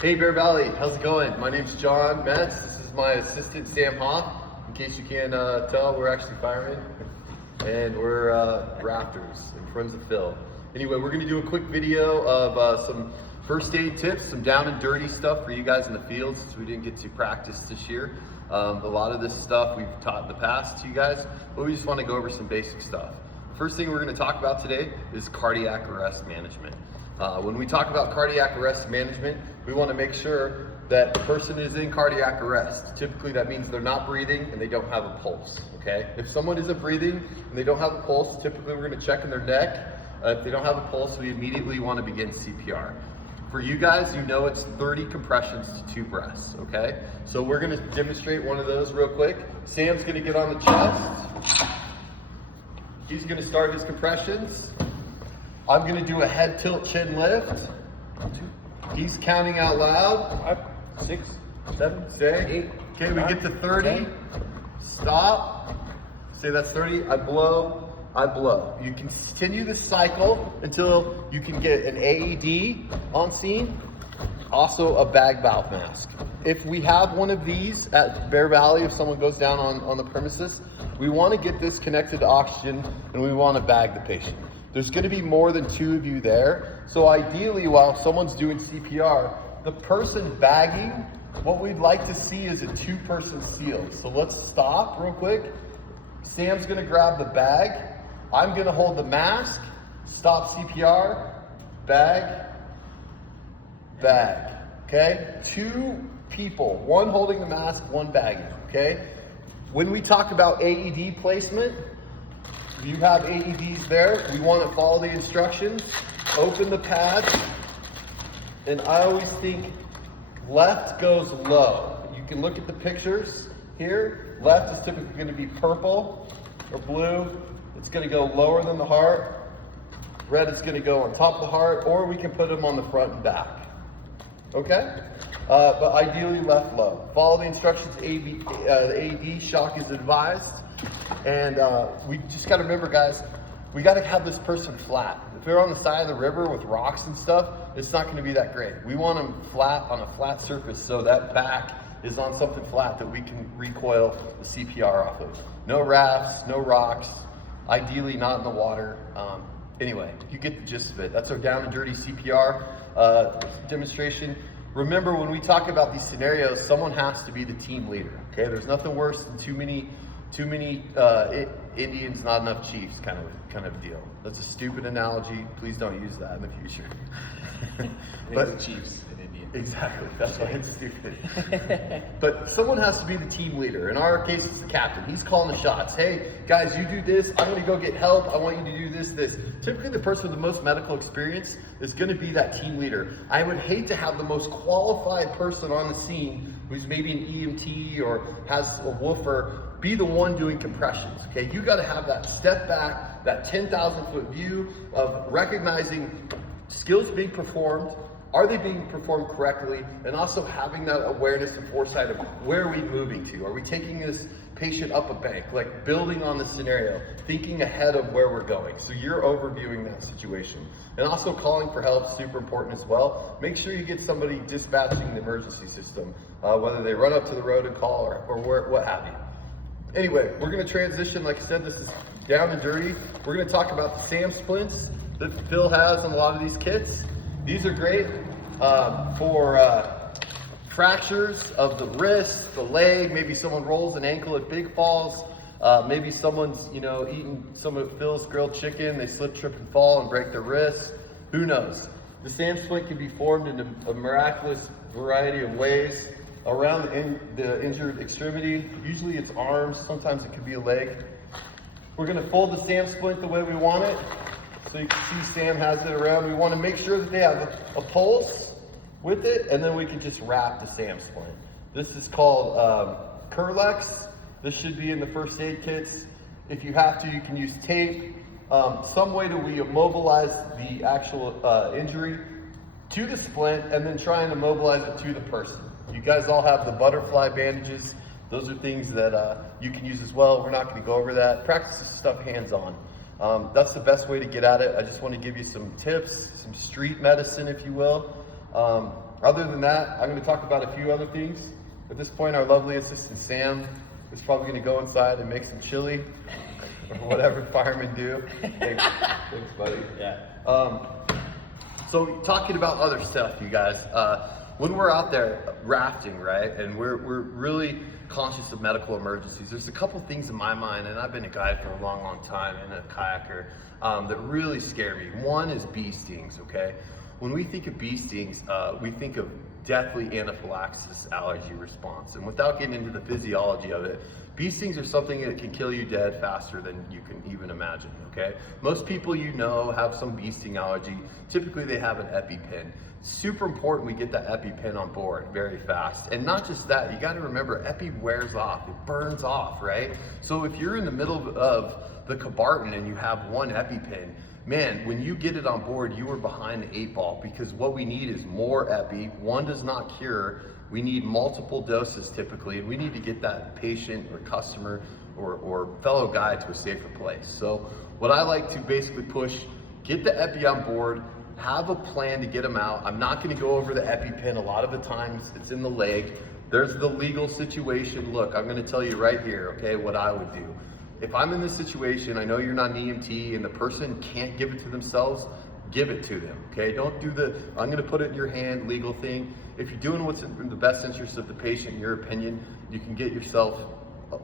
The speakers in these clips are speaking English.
Hey Bear Valley, how's it going? My name's John Metz. This is my assistant Sam Hoff. In case you can't tell, we're actually firemen and we're rafters and friends of Phil. Anyway, we're gonna do a quick video of some first aid tips, some down and dirty stuff for you guys in the field since we didn't get to practice this year. A lot of this stuff we've taught in the past to you guys, but we just wanna go over some basic stuff. First thing we're gonna talk about today is cardiac arrest management. When we talk about cardiac arrest management, we want to make sure that the person is in cardiac arrest. Typically that means they're not breathing and they don't have a pulse, okay? If someone isn't breathing and they don't have a pulse, typically we're going to check in their neck. If they don't have a pulse, we immediately want to begin CPR. For you guys, you know it's 30 compressions to 2 breaths, okay? So we're going to demonstrate one of those real quick. Sam's going to get on the chest. He's going to start his compressions. I'm gonna do a head tilt chin lift. He's counting out loud. 5, 6, 7, stay. 8. Okay, we get to 30. 10. Stop. Say that's 30. I blow. I blow. You can continue this cycle until you can get an AED on scene. Also a bag valve mask. If we have one of these at Bear Valley, if someone goes down on the premises, we want to get this connected to oxygen and we want to bag the patient. There's going to be more than 2 of you there. So ideally, while someone's doing CPR, the person bagging, what we'd like to see is a 2-person seal. So let's stop real quick. Sam's going to grab the bag. I'm going to hold the mask. Stop CPR. Bag. Bag. Okay? 2 people. 1 holding the mask, 1 bagging. Okay? When we talk about AED placement, if you have AEDs there, we want to follow the instructions. Open the pad, and I always think left goes low. You can look at the pictures here. Left is typically going to be purple or blue. It's going to go lower than the heart. Red is going to go on top of the heart, or we can put them on the front and back. Okay? But ideally left low. Follow the instructions. The AED shock is advised. And we just got to remember, guys, we got to have this person flat. If they're on the side of the river with rocks and stuff, it's not going to be that great. We want them flat on a flat surface so that back is on something flat that we can recoil the CPR off of. No rafts, no rocks, ideally not in the water. Anyway, you get the gist of it. That's our down and dirty CPR demonstration. Remember, when we talk about these scenarios, someone has to be the team leader. Okay, there's nothing worse than too many Indians, not enough chiefs kind of deal. That's a stupid analogy. Please don't use that in the future. But chiefs in India. Exactly. That's why it's stupid. But someone has to be the team leader. In our case, it's the captain. He's calling the shots. Hey, guys, you do this. I'm going to go get help. I want you to do this. Typically, the person with the most medical experience is going to be that team leader. I would hate to have the most qualified person on the scene who's maybe an EMT or has a woofer be the one doing compressions, okay? You gotta have that step back, that 10,000 foot view of recognizing skills being performed, are they being performed correctly, and also having that awareness and foresight of where are we moving to? Are we taking this patient up a bank, like building on the scenario, thinking ahead of where we're going? So you're overviewing that situation. And also calling for help, super important as well. Make sure you get somebody dispatching the emergency system, whether they run up to the road and call or what have you. Anyway, we're going to transition. Like I said, this is down and dirty. We're going to talk about the SAM splints that Phil has on a lot of these kits. These are great for fractures of the wrist, the leg. Maybe someone rolls an ankle at Big Falls. Maybe someone's eating some of Phil's grilled chicken. They slip, trip, and fall and break their wrist. Who knows? The SAM splint can be formed in a miraculous variety of ways around the injured extremity. Usually it's arms, sometimes it could be a leg. We're going to fold the SAM splint the way we want it. So you can see Sam has it around. We want to make sure that they have a pulse with it, and then we can just wrap the SAM splint. This is called Kerlex. This should be in the first aid kits. If you have to, you can use tape. Some way that we immobilize the actual injury to the splint and then try and immobilize it to the person. You guys all have the butterfly bandages. Those are things that you can use as well. We're not going to go over that. Practice this stuff hands-on. That's the best way to get at it. I just want to give you some tips, some street medicine, if you will. Other than that, I'm going to talk about a few other things. At this point, our lovely assistant Sam is probably going to go inside and make some chili or whatever firemen do. Thanks, buddy. Yeah. So talking about other stuff, you guys, when we're out there rafting, right, and we're really conscious of medical emergencies, there's a couple things in my mind, and I've been a guide for a long, long time and a kayaker, that really scare me. One is bee stings, okay? When we think of bee stings, we think of deathly anaphylaxis allergy response. And without getting into the physiology of it, bee stings are something that can kill you dead faster than you can even imagine, okay? Most people you know have some bee sting allergy. Typically they have an EpiPen. Super important we get that EpiPen on board very fast. And not just that, you gotta remember Epi wears off, it burns off, right? So if you're in the middle of the Cabarton and you have one EpiPen, man, when you get it on board, you are behind the 8 ball, because what we need is more Epi. One does not cure. We need multiple doses typically, and we need to get that patient or customer or fellow guide to a safer place. So what I like to basically push, get the Epi on board, have a plan to get them out. I'm not gonna go over the EpiPen. A lot of the times it's in the leg. There's the legal situation. Look, I'm gonna tell you right here, okay, what I would do. If I'm in this situation, I know you're not an EMT and the person can't give it to themselves, give it to them, okay? Don't do the, I'm gonna put it in your hand legal thing. If you're doing what's in the best interest of the patient, in your opinion, you can get yourself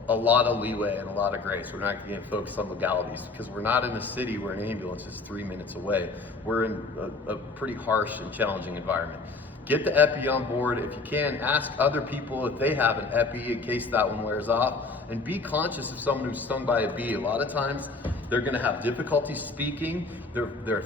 a lot of leeway and a lot of grace. We're not getting focused on legalities because we're not in the city where an ambulance is 3 minutes away. We're in a pretty harsh and challenging environment. Get the Epi on board. If you can, ask other people if they have an Epi in case that one wears off. And be conscious of someone who's stung by a bee. A lot of times they're gonna have difficulty speaking. Their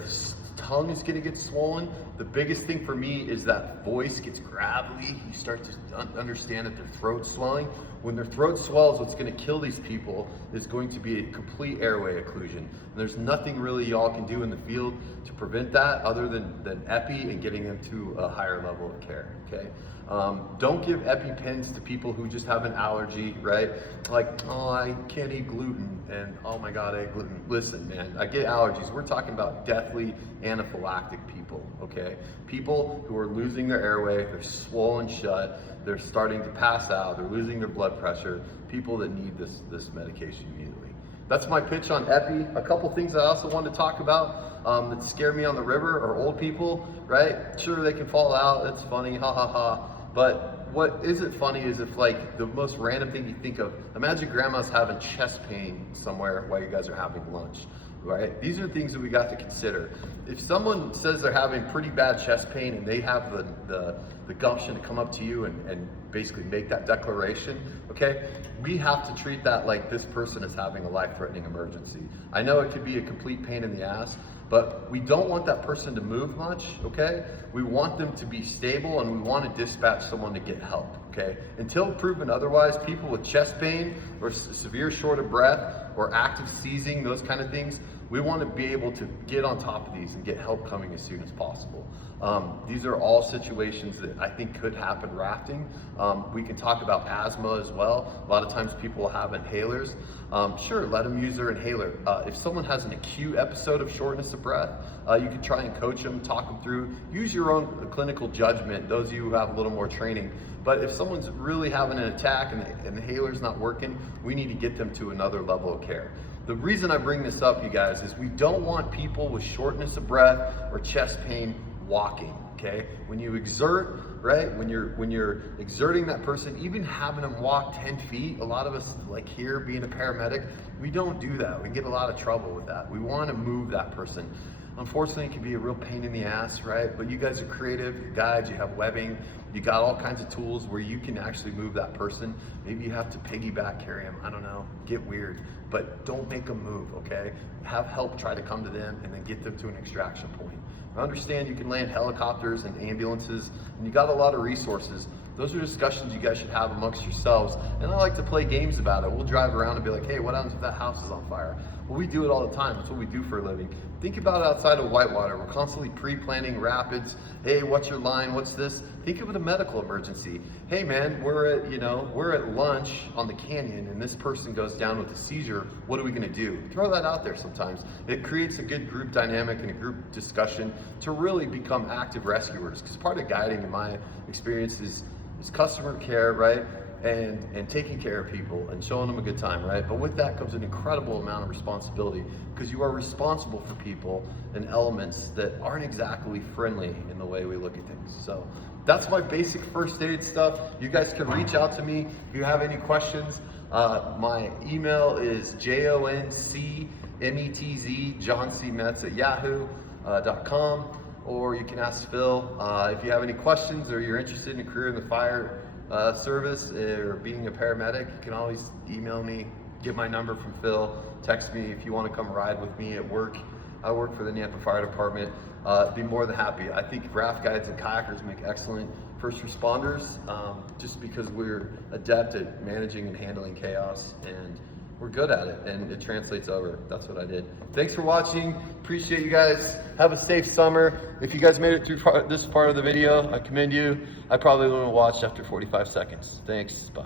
tongue is gonna get swollen. The biggest thing for me is that voice gets gravelly. You start to understand that their throat's swelling. When their throat swells, what's gonna kill these people is going to be a complete airway occlusion. And there's nothing really y'all can do in the field to prevent that other than Epi and getting them to a higher level of care, okay? Don't give EpiPens to people who just have an allergy, right? Like, oh, I can't eat gluten, and oh my God, I eat gluten. Listen, man, I get allergies. We're talking about deathly anaphylactic people, okay? People who are losing their airway, they're swollen shut, they're starting to pass out, they're losing their blood pressure, people that need this medication immediately. That's my pitch on Epi. A couple things I also wanted to talk about that scare me on the river are old people, right? Sure, they can fall out, it's funny, ha ha ha. But what isn't funny is if like the most random thing you think of, imagine grandma's having chest pain somewhere while you guys are having lunch, right? These are things that we got to consider. If someone says they're having pretty bad chest pain and they have the gumption to come up to you and basically make that declaration, okay, we have to treat that like this person is having a life-threatening emergency. I know it could be a complete pain in the ass, but we don't want that person to move much, okay? We want them to be stable and we want to dispatch someone to get help, okay? Until proven otherwise, people with chest pain or severe short of breath or active seizing, those kind of things, we want to be able to get on top of these and get help coming as soon as possible. These are all situations that I think could happen rafting. We can talk about asthma as well. A lot of times people will have inhalers. Sure, let them use their inhaler. If someone has an acute episode of shortness of breath, you can try and coach them, talk them through, use your own clinical judgment, those of you who have a little more training. But if someone's really having an attack and the inhaler's not working, we need to get them to another level of care. The reason I bring this up, you guys, is we don't want people with shortness of breath or chest pain walking, okay? When you exert, right, when you're exerting that person, even having them walk 10 feet, a lot of us, like here being a paramedic, we don't do that. We get a lot of trouble with that. We want to move that person. Unfortunately, it can be a real pain in the ass, right? But you guys are creative, you're guides, you have webbing, you got all kinds of tools where you can actually move that person. Maybe you have to piggyback carry them, I don't know, get weird, but don't make them move, okay? Have help try to come to them and then get them to an extraction point. I understand you can land helicopters and ambulances and you got a lot of resources. Those are discussions you guys should have amongst yourselves. And I like to play games about it. We'll drive around and be like, hey, what happens if that house is on fire? Well, we do it all the time. That's what we do for a living. Think about it outside of Whitewater. We're constantly pre-planning rapids. Hey, what's your line? What's this? Think of it a medical emergency. Hey man, we're at lunch on the canyon and this person goes down with a seizure. What are we gonna do? Throw that out there sometimes. It creates a good group dynamic and a group discussion to really become active rescuers. Because part of guiding, in my experience, is customer care, right? And taking care of people and showing them a good time, right? But with that comes an incredible amount of responsibility because you are responsible for people and elements that aren't exactly friendly in the way we look at things. So that's my basic first aid stuff. You guys can reach out to me if you have any questions. My email is joncmetz, johncmetz@yahoo.com, or you can ask Phil if you have any questions or you're interested in a career in the fire service or being a paramedic. You can always email me, get my number from Phil, text me if you want to come ride with me at work. I work for the Nampa Fire Department. Be more than happy. I think raft guides and kayakers make excellent first responders just because we're adept at managing and handling chaos, and we're good at it, and it translates over. That's what I did. Thanks for watching. Appreciate you guys. Have a safe summer. If you guys made it through this part of the video, I commend you. I probably wouldn't have watched after 45 seconds. Thanks. Bye.